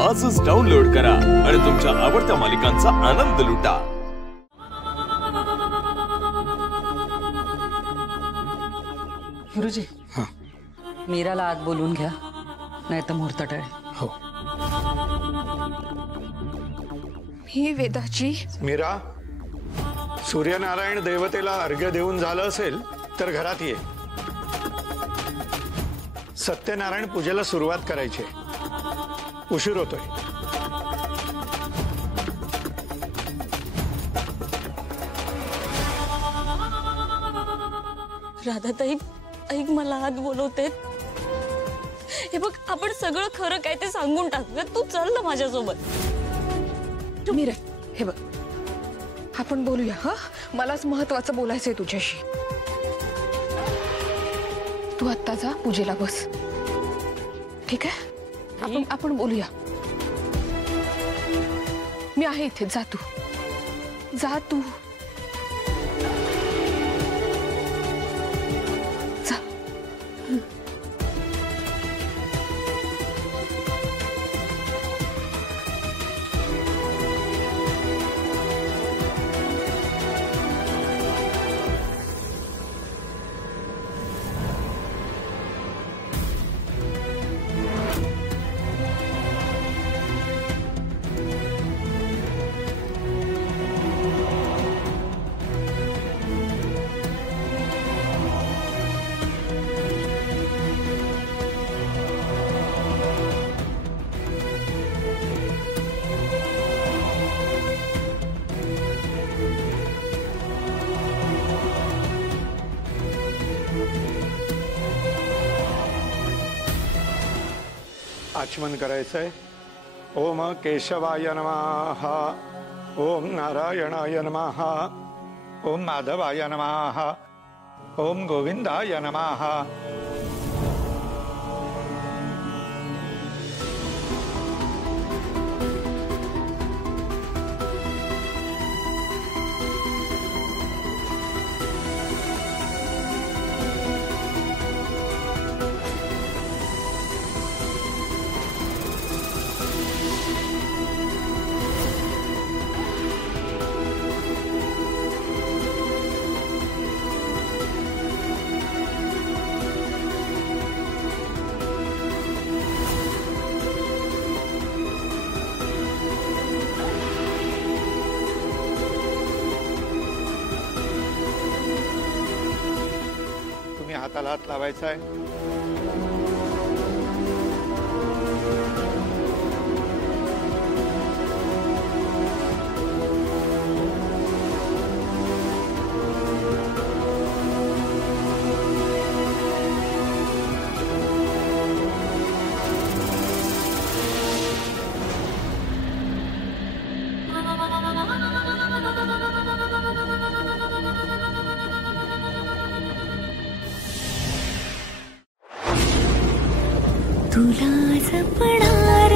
आजच डाउनलोड करा आणि तुमच्या आवडत्या मालिकांचा आनंद लुटा। गुरुजी, हाँ मीराला आत बोलून घ्या, नाही तर मुहूर्त टळे। हो ही वेदाची मीरा, सूर्यनारायण देवतेला अर्घ्य देऊन झालं असेल तर घरात ये। सत्यनारायण पूजेला सुरुवात करायची आहे, उशीर होतोय। राधाताई, ऐक मला आत बोलवते। हे बघ, आपण सगळं खरं काय ते सांगून टाकूया, तू चल ना माझ्यासोबत। मीरा, हे बघ, आपण बोलूया। हा, मलाच महत्त्वाचं बोलायचंय तुझ्याशी। तू आत्ता जा, पूजेला बस, ठीक आहे? आपण बोलूया। मी आहे इथे, जा तू, जा तू, जा। आचमन करायचंय। ओम केशवाय नमः, ओम नारायणाय नमः, ओम माधवाय नमः, ओम गोविंदाय नमः। हाताला हात लावायचा आहे। तुला जपणार